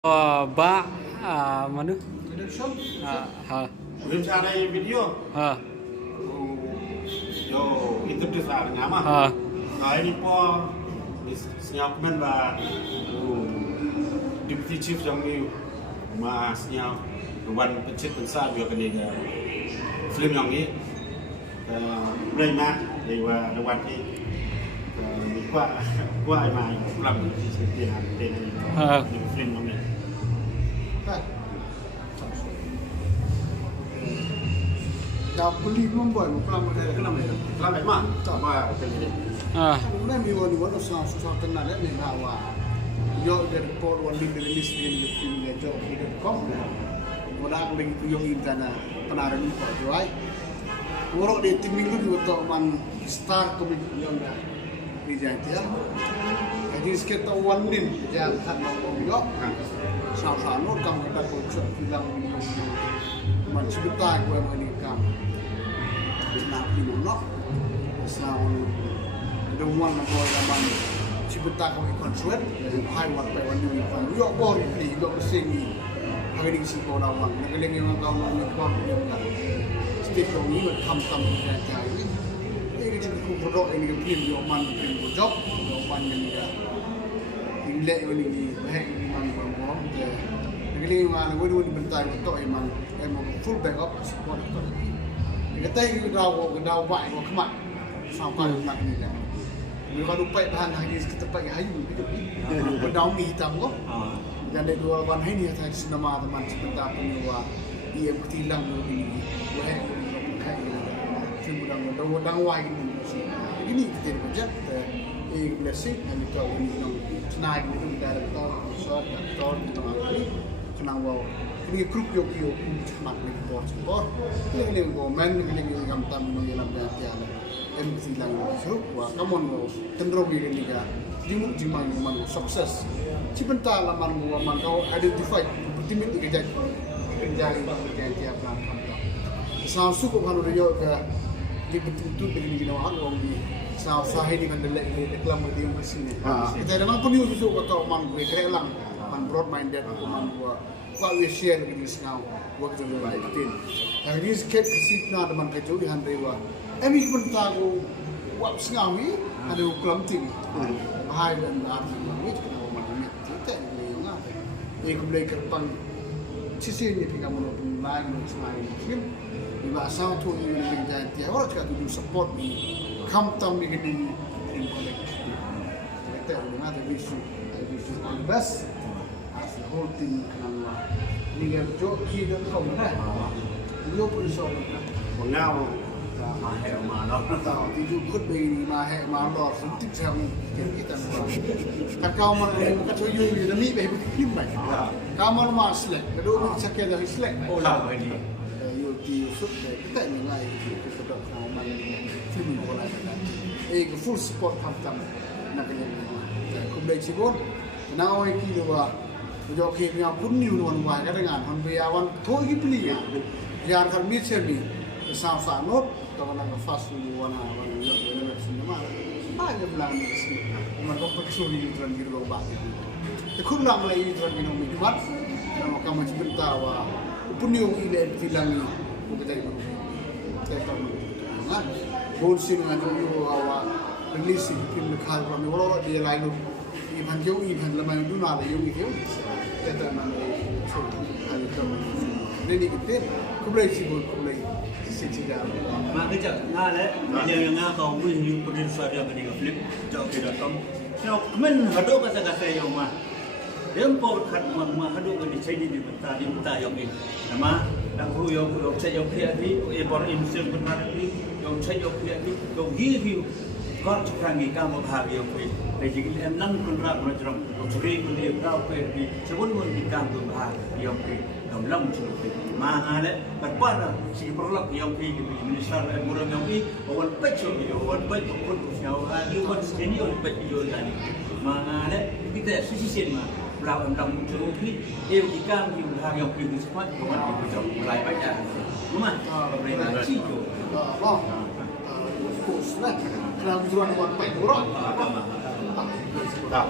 Ba mana? Ha. Belum cari video. Ha. Yo, itu tu saya nama. Ha. Ini po siap men ba. Deputy Chief yang ni masnya wan pencet pensar dia kena film yang ni. Boleh mah, dewa dewan ni. Qua ai mai làm tiền hàng tiền film yang ni. Dah beli membuat kelam ada Kenapa itu? Kenapa emang? Coba ini. Mana miwan susah kenal ni hawa. Yo dari report one link dari list di film dia jauh di kom. Orang link tu yang intana penaran ni pak juai. Orang di tim minggu tu tu man star komik yang dah di jantia. Jadi sekitar one link yang kan ngomong yo. Sama-sama kamu kita kocok bilang man sebentar gue menikah. Nak pinonok, sound the one of all the man. Cipta kau ikon suat, hai wat pe wan ni kan. Yo bor ni yo kesingi. Hari ni si kau nawang, nak lagi yang kau ni kau ni kan. Setiap kau ni kam ni kan. Ini kita produk ini film yo man film job, yo man ni kan. Ini ni baik ni man kau. Nak lagi yang kau ni bentar untuk emang full backup support kau. Kata yang kita buat kemat sampai nak ni dah. Mereka lupa bahan hari kita pakai hayu hidup ni. Berdaun ni hitam ko. Jadi dua ban ini saya nama teman sebentar penyua dia ketilang ini. Buat kemudian dang wai ini kita kerja blessing and kita ini senang ini director shot actor ini senang wow. Ini grup yo cemat ni bos. Ini gomen ini ngam tam ni dalam dia. MC lang so wa kamon mo tendro ni ga. Dimu jimang man sukses. Cipenta laman mo man kau identify ultimate ke jadi penjari dia plan kantor. Sa suku kan yo ga di betul dengan ginawa ko di sa sahini kan dele reklam di sini. Kita memang penuh suku kau man gue kerelang man broad minded man gua what we share with this now work the right thing and this kid sit na teman kecil di handrewa emi sebentar go what ngawi ada uklam ting hai dan arti ni kita mau mit kita ni ngah boleh kerpang sisi ni kita mau lain selain film di bahasa tu ini dengan dia orang cakap tu support ni kam tam ni gini in collection kita ngah ada vision all the best as the whole thing Lihat jo kita kau mana? Dia pun soal. Mengau mahir malam. Tahu itu kut beri mahir malam. Sentik saya kita buat. Kakau mana ni muka cuy ni demi beri film baik. Kamar maslet. Kedua sakit dah selek. Oh lah ini. Yuki sub kita ni lagi kita dah kamar film bola kita. Full support hantam nak ni. Kumbai cibon. Now kita buat. Jauh ke punya pun ni unuan buat kadang-kadang hampiawan tu hipli ya. Jangan kermit seni. Sama-sama not, kalau nak fast unuan awan ni nak cinema. Banyak belang ni sini. Mereka percuri tuan kiri bawah. Tekun lang lagi tuan kiri bawah mat. Nama kamu sebentar wah. Pun yang ini bilang ni bukan dari mana. Saya tahu. Nah, bonsin dengan tu awak release film khal kami. Walau dia lain Iban jauh Iban lemah itu nala yang itu. Kita mana so ada kamu. Jadi kita kublai sibuk kublai sejarah. Maka cak ngale yang ngakau pun hiu pergi suara beri flip cak tidak tahu. Now kemen hadok kata yang mah. Yang pau kat mah hadok ni cai di bentar yang ini. Nama aku yang cai yang kia ni, ebor imsil benar ni, yang cai yang kia ni, yang hiu God canggih kamu bahagia pun. Jadi kita enam kunrak macam curi kundi kau pergi sebelum kita kamu bahagia pun. Kamu lam curi. Mahal berpada si perlak yang pergi minister murah yang pergi awal pecah awal pecah pun siapa lagi pun sini awal pecah jual ni. Mahal kita sisi sini belakang lam curi. Jika kamu bahagia pergi semua kamu bisa mulai baca. Rumah pemerintah cicu. Of course lah. Kalau tuan buat baik orang. Tak.